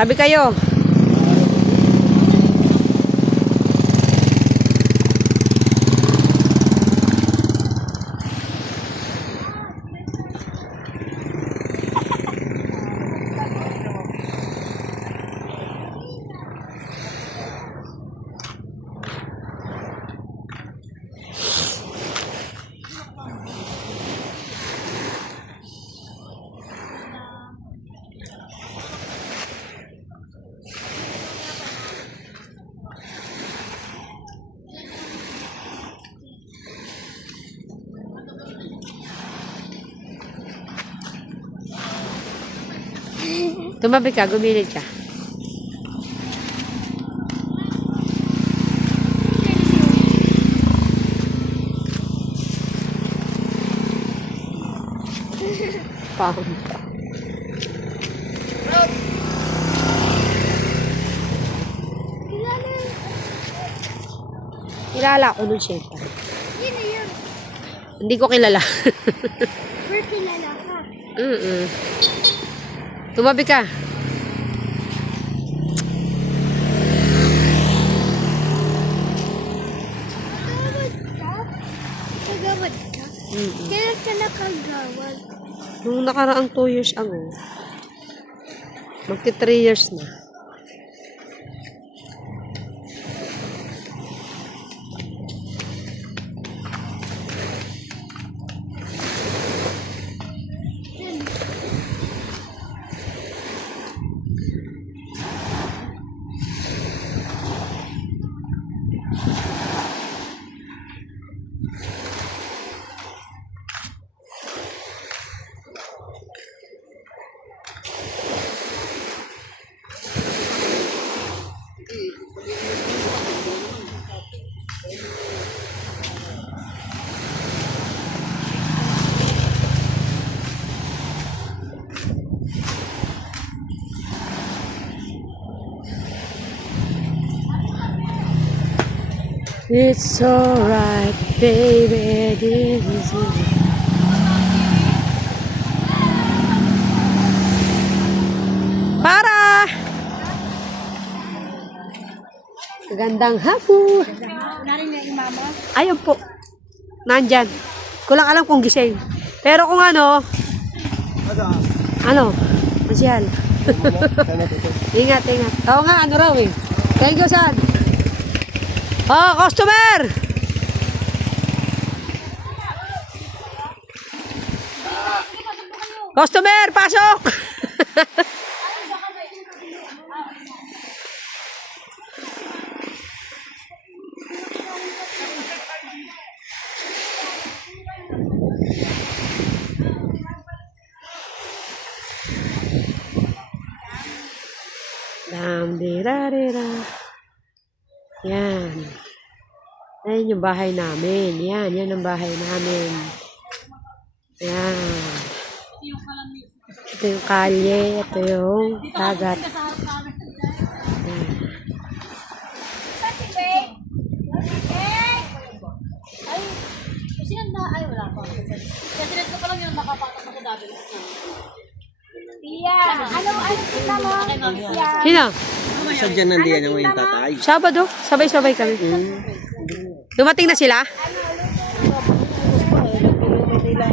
Tabi kayo. Tumabi ka, gumilid ka. Paham. Kilala ko nun siya. Sino yun? Hindi ko kilala. Where kilala ka? Tumabi ka. Kagawad ka? Kailan ka nakagawad? Nung nakaraang 2 years ago, magti 3 years na. It's alright, baby, this is it. Para! Magandang hapon. Narinig ni Mama? Ayun po. Nandyan. Kulang alam kung gising. Pero kung ano, masyal. Ingat, ingat. Oo nga, ano raw eh. Thank you, son. Oh, customer! Customer, pasok! Dam-di-ra-di-ra. Yan. Ayan yung bahay namin. Yan ang bahay namin. Yan. Ito yung kalye. Ito yung dagat. Yan. Ay, kasi ay wala pa. Kasi ko pa lang yung makapatak sa dabi. Iya. Ano kita mo? Iya. Hina? Sadya nandiyan naman yung tatay. Sabado. Sabay-sabay kami. Dumating na sila?